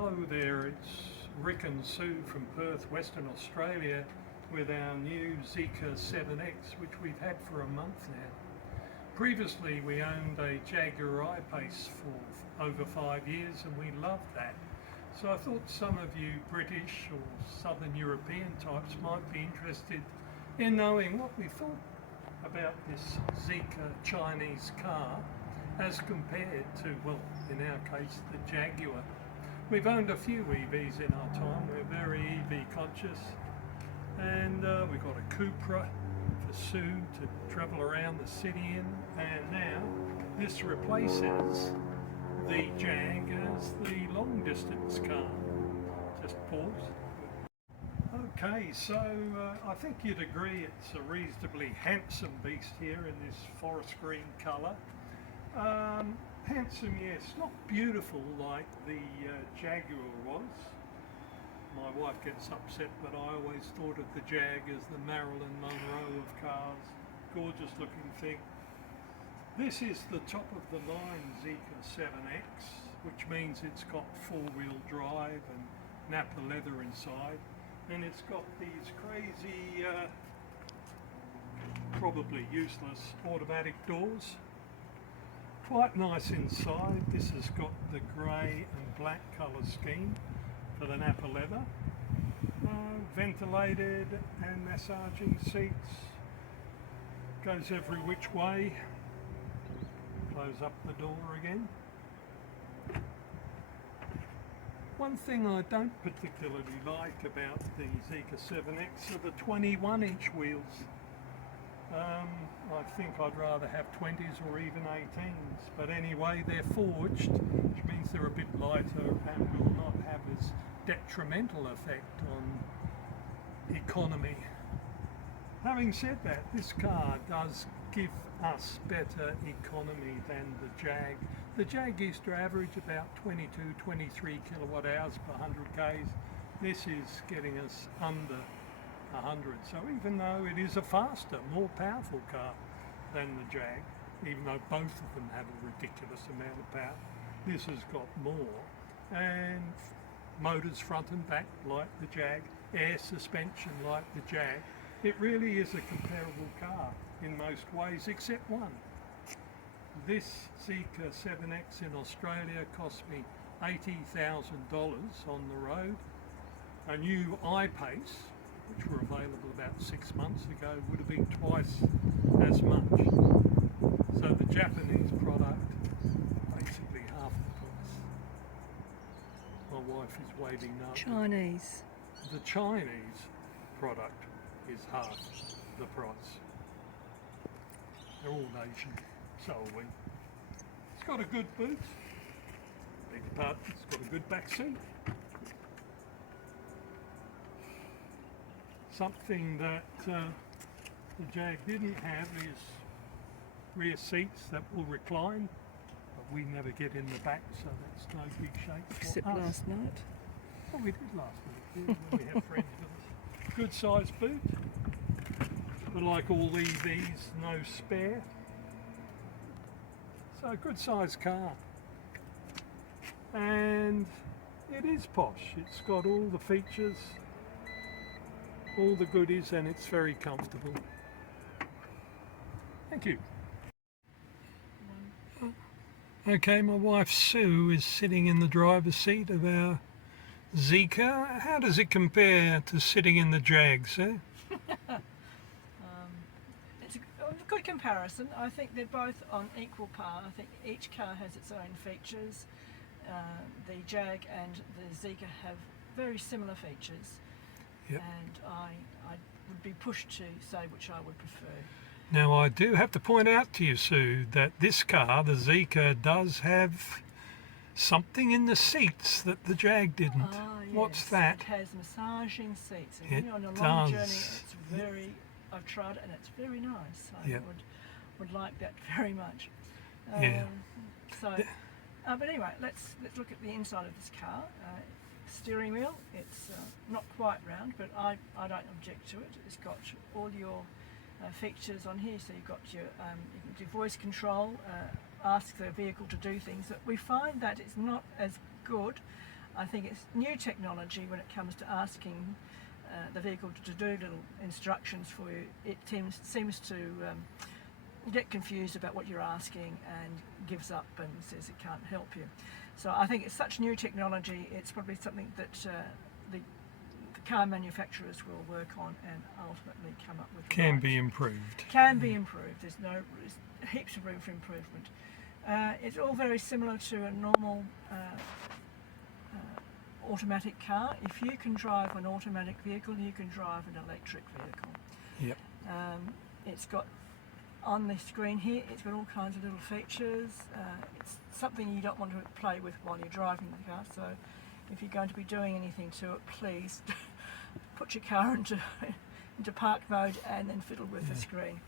Hello there, it's Rick and Sue from Perth, Western Australia with our new Zeekr 7X, which we've had for a month now. Previously we owned a Jaguar I-Pace for over 5 years and we loved that. So I thought some of you British or Southern European types might be interested in knowing what we thought about this Zeekr Chinese car as compared to, well, in our case, the Jaguar. We've owned a few EVs in our time, we're very EV conscious, and we've got a Cupra for Sue to travel around the city in, and now this replaces the Jag as the long distance car. Just pause. Okay, so I think you'd agree it's a reasonably handsome beast here in this forest green colour. Handsome, yes, not beautiful like the Jaguar was. My wife gets upset, but I always thought of the Jag as the Marilyn Monroe of cars. Gorgeous looking thing. This is the top of the line Zeekr 7X, which means it's got four-wheel drive and Napa leather inside, and it's got these crazy, probably useless automatic doors. Quite nice inside. This has got the grey and black colour scheme for the Napa leather. Ventilated and massaging seats. Goes every which way. Close up the door again. One thing I don't particularly like about the Zeekr 7X are the 21-inch wheels. I think I'd rather have 20s or even 18s, but anyway, they're forged, which means they're a bit lighter and will not have as detrimental effect on economy. Having said that, this car does give us better economy than the Jag. The Jag used to average about 22-23 kilowatt hours per 100 k's. This is getting us under 100, so even though it is a faster, more powerful car than the Jag, even though both of them have a ridiculous amount of power, this has got more, and motors front and back like the Jag, air suspension like the Jag. It really is a comparable car in most ways except one. This Zeekr 7X in Australia cost me $80,000 on the road. A new I-Pace, which were available about 6 months ago, would have been twice as much. So the Japanese product, basically half the price. My wife is waving no. Chinese. The Chinese product is half the price. They're all Asian, so are we. It's got a good boot. Beg your pardon, it's got a good back seat. Something that the Jag didn't have is rear seats that will recline, but we never get in the back, so that's no big shake for Except us. last night. Oh, we did last night, when we had friends with us. Good sized boot, but like all EVs, no spare. So a good sized car. And it is posh, it's got all the features, all the goodies, and it's very comfortable. Thank you. Okay, my wife Sue is sitting in the driver's seat of our Zeekr. How does it compare to sitting in the Jag, Sue? It's a good comparison. I think they're both on equal par. I think each car has its own features. The Jag and the Zeekr have very similar features. Yep. And I would be pushed to say which I would prefer. Now I do have to point out to you, Sue, that this car, the Zeekr, does have something in the seats that the Jag didn't. Ah, yes. What's that? It has massaging seats. And It when you're on a long journey, does. it's very, I've tried it and it's very nice. I Yep. would like that very much. Yeah. But anyway, let's look at the inside of this car. Steering wheel, it's not quite round, but I don't object to it. It's got all your features on here, so you've got your you can do voice control, ask the vehicle to do things. But we find that it's not as good I think it's new technology when it comes to asking the vehicle to do little instructions for you. It seems to get confused about what you're asking and gives up and says it can't help you. So I think it's such new technology, it's probably something that the car manufacturers will work on and ultimately come up with. Can be improved. Can be improved. There's heaps of room for improvement. It's all very similar to a normal automatic car. If you can drive an automatic vehicle, you can drive an electric vehicle. Yep. It's got, on the screen here, it's got all kinds of little features. It's something you don't want to play with while you're driving the car, so if you're going to be doing anything to it, please put your car into park mode and then fiddle with the screen.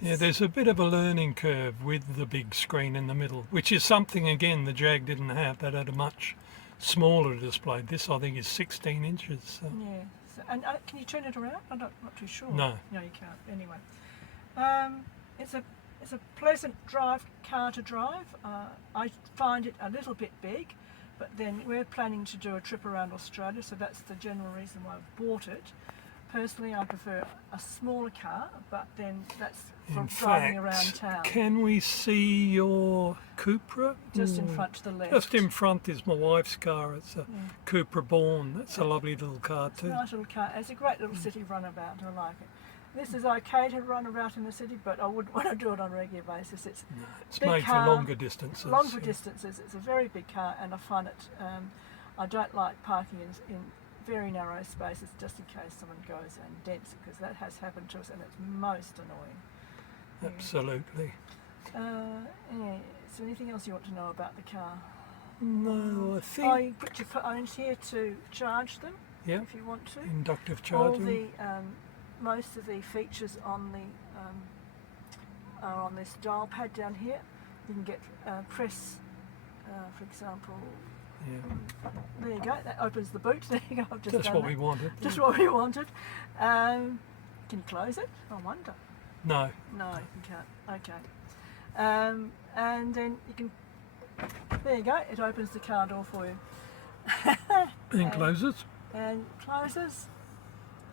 There's a bit of a learning curve with the big screen in the middle, which is something, again, the Jag didn't have. That had a much smaller display. This, I think, is 16 inches. So. Yeah. So, and can you turn it around? I'm not too sure. No. No, you can't. Anyway, it's a pleasant car to drive. I find it a little bit big, but then we're planning to do a trip around Australia, so that's the general reason why I've bought it. Personally, I prefer a smaller car, but then that's for driving around town. Can we see your Cupra? Just in front to the left. Just in front is my wife's car. It's a Cupra Born. That's a lovely little car too. It's a nice little car. It's a great little city runabout. I like it. This is okay to run about in the city, but I wouldn't want to do it on a regular basis. It's made car, for longer distances. Longer distances. It's a very big car, and I find it. I don't like parking in very narrow spaces just in case someone goes and dents it, because that has happened to us and it's most annoying. Absolutely. Is there anything else you want to know about the car? No, I think... I put your phones here to charge them, if you want to. Inductive charging. All the, most of the features on the are on this dial pad down here. You can get press, for example. Yeah. There you go. That opens the boot. There you go. I've just Just what we wanted. Just what we wanted. Can you close it? I wonder. No. No, you can't. Okay. And then you can. There you go. It opens the car door for you. And closes. And closes.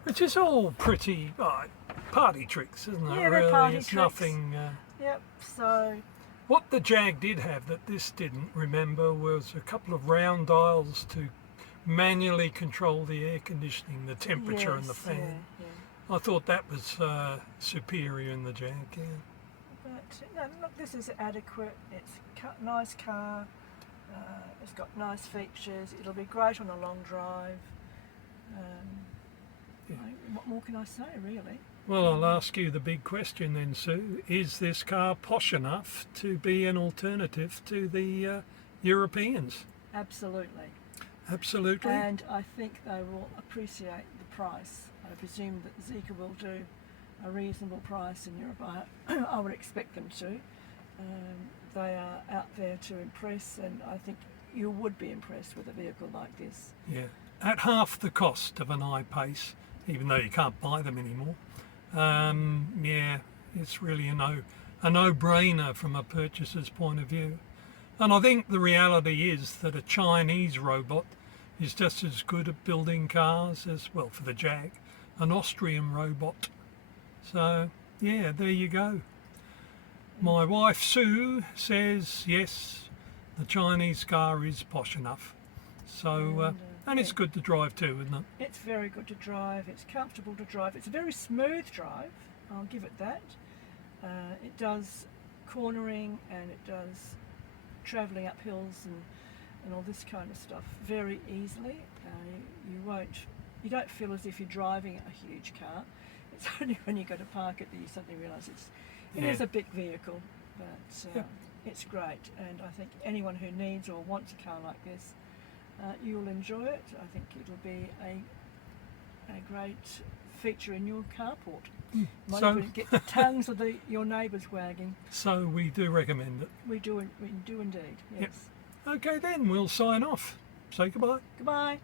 Which is all pretty party tricks, isn't it? Yeah, really, they're party it's tricks. Nothing. Yep. So. What the Jag did have that this didn't, remember, was a couple of round dials to manually control the air conditioning, the temperature and the fan. Yeah. I thought that was superior in the Jag, yeah. But no, look, this is adequate. It's a nice car. It's got nice features. It'll be great on a long drive. What more can I say, really? Well, I'll ask you the big question then, Sue. Is this car posh enough to be an alternative to the Europeans? Absolutely. Absolutely. And I think they will appreciate the price. I presume that Zeekr will do a reasonable price in Europe. I would expect them to. They are out there to impress, and I think you would be impressed with a vehicle like this. Yeah. At half the cost of an I-Pace, even though you can't buy them anymore. It's really a no-brainer from a purchaser's point of view. And I think the reality is that a Chinese robot is just as good at building cars as, well, for the Jag, an Austrian robot. So, yeah, there you go. My wife Sue says, yes, the Chinese car is posh enough. So, and it's good to drive too, isn't it? It's very good to drive. It's comfortable to drive. It's a very smooth drive. I'll give it that. It does cornering and it does travelling up hills and all this kind of stuff very easily. You don't feel as if you're driving a huge car. It's only when you go to park it that you suddenly realise it is a big vehicle, but it's great. And I think anyone who needs or wants a car like this, you'll enjoy it. I think it'll be a great feature in your carport. Might even get the tongues of your neighbours wagging. So we do recommend it. We do indeed, yes. Yep. Okay then, we'll sign off. Say goodbye. Goodbye.